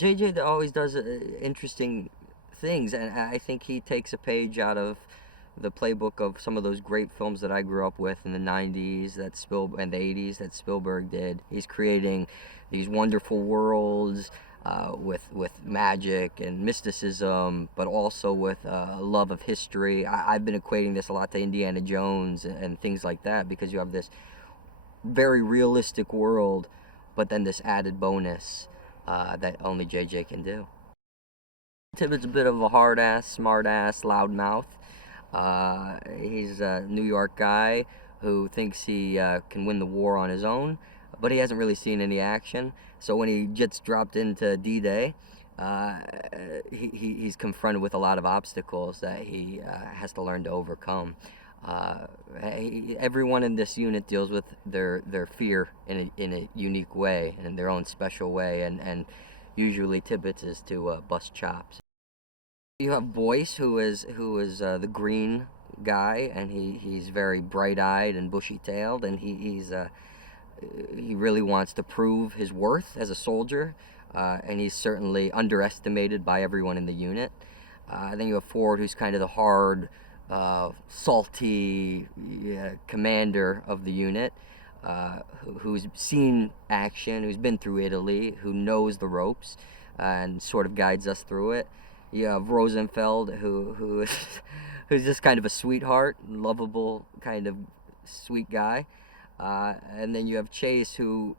JJ always does interesting things, and I think he takes a page out of the playbook of some of those great films that I grew up with in the 90s and the 80s that Spielberg did. He's creating these wonderful worlds with magic and mysticism, but also with a love of history. I've been equating this a lot to Indiana Jones and things like that, because you have this very realistic world, but then this added bonus that only JJ can do. Tibbet's a bit of a hard ass, smart ass, loud mouth. He's a New York guy who thinks he can win the war on his own, but he hasn't really seen any action. So when he gets dropped into D-Day, he's confronted with a lot of obstacles that he has to learn to overcome. Everyone in this unit deals with their fear in a unique way, in their own special way, and usually Tibbet's is to bust chops. You have Boyce, who is the green guy, and he's very bright-eyed and bushy-tailed, and he really wants to prove his worth as a soldier, and he's certainly underestimated by everyone in the unit. Then you have Ford, who's kind of the hard, salty commander of the unit, who's seen action, who's been through Italy, who knows the ropes, and sort of guides us through it. You have Rosenfeld, who is who's just kind of a sweetheart, lovable kind of sweet guy, and then you have Chase, who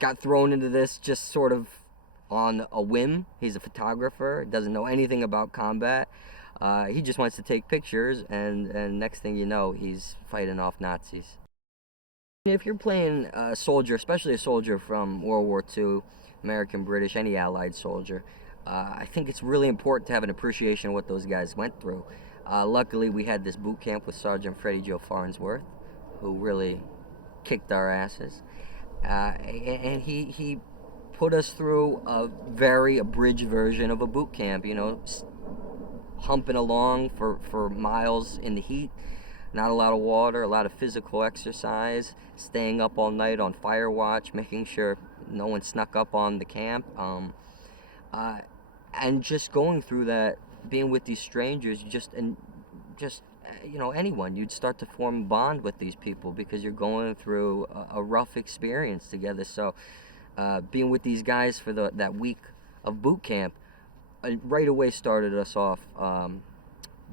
got thrown into this just sort of on a whim. He's a photographer, doesn't know anything about combat. He just wants to take pictures, and next thing you know, he's fighting off Nazis. If you're playing a soldier, especially a soldier from World War II, American, British, any Allied soldier, I think it's really important to have an appreciation of what those guys went through. Luckily, we had this boot camp with Sergeant Freddie Joe Farnsworth, who really kicked our asses. And he put us through a very abridged version of a boot camp, humping along for miles in the heat, not a lot of water, a lot of physical exercise, staying up all night on fire watch, making sure no one snuck up on the camp, and just going through that, being with these strangers, anyone, you'd start to form a bond with these people because you're going through a rough experience together. So being with these guys for that week of boot camp right away started us off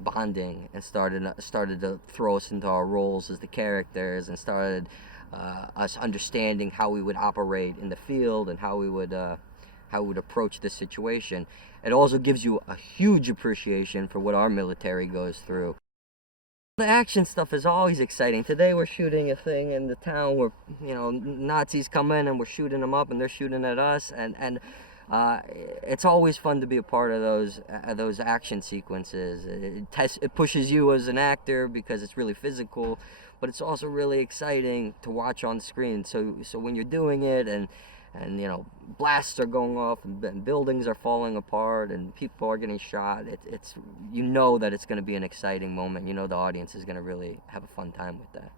bonding, and started to throw us into our roles as the characters, and started us understanding how we would operate in the field and how we would approach this situation. It also gives you a huge appreciation for what our military goes through. The action stuff is always exciting. Today we're shooting a thing in the town where Nazis come in and we're shooting them up and they're shooting at us, and it's always fun to be a part of those action sequences. It pushes you as an actor because it's really physical, but it's also really exciting to watch on screen. So when you're doing it and blasts are going off and buildings are falling apart and people are getting shot, it's that it's going to be an exciting moment. The audience is going to really have a fun time with that.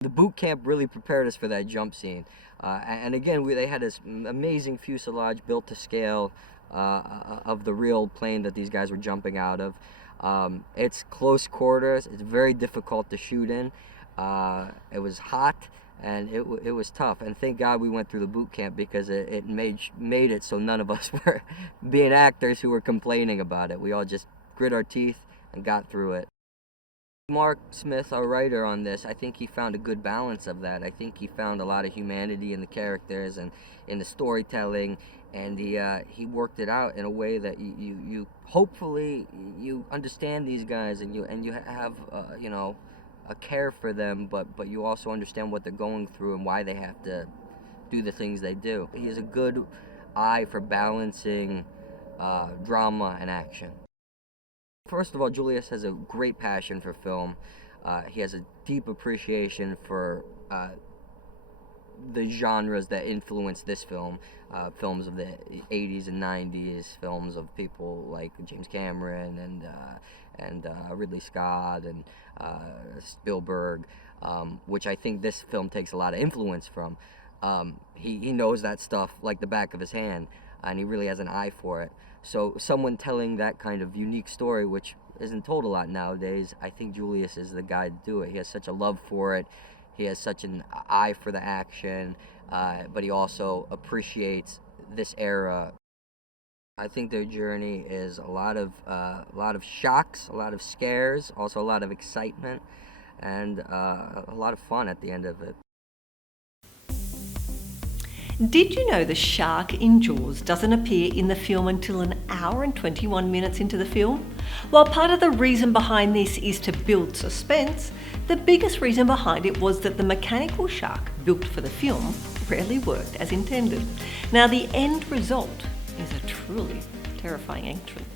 The boot camp really prepared us for that jump scene, and again, they had this amazing fuselage built to scale of the real plane that these guys were jumping out of. It's close quarters. It's very difficult to shoot in. It was hot, and it was tough. And thank God we went through the boot camp, because it made it so none of us were being actors who were complaining about it. We all just grit our teeth and got through it. Mark Smith, our writer on this, I think he found a good balance of that. I think he found a lot of humanity in the characters and in the storytelling, and he worked it out in a way that you hopefully you understand these guys, and you have a care for them, but you also understand what they're going through and why they have to do the things they do. He has a good eye for balancing drama and action. First of all, Julius has a great passion for film. He has a deep appreciation for the genres that influence this film. Films of the 80s and 90s, films of people like James Cameron and Ridley Scott and Spielberg, which I think this film takes a lot of influence from. He knows that stuff like the back of his hand. and he really has an eye for it. So someone telling that kind of unique story, which isn't told a lot nowadays, I think Julius is the guy to do it. He has such a love for it. He has such an eye for the action, but he also appreciates this era. I think their journey is a lot of shocks, a lot of scares, also a lot of excitement, and a lot of fun at the end of it. Did you know the shark in Jaws doesn't appear in the film until an hour and 21 minutes into the film? While part of the reason behind this is to build suspense, the biggest reason behind it was that the mechanical shark built for the film rarely worked as intended. Now the end result is a truly terrifying entrance.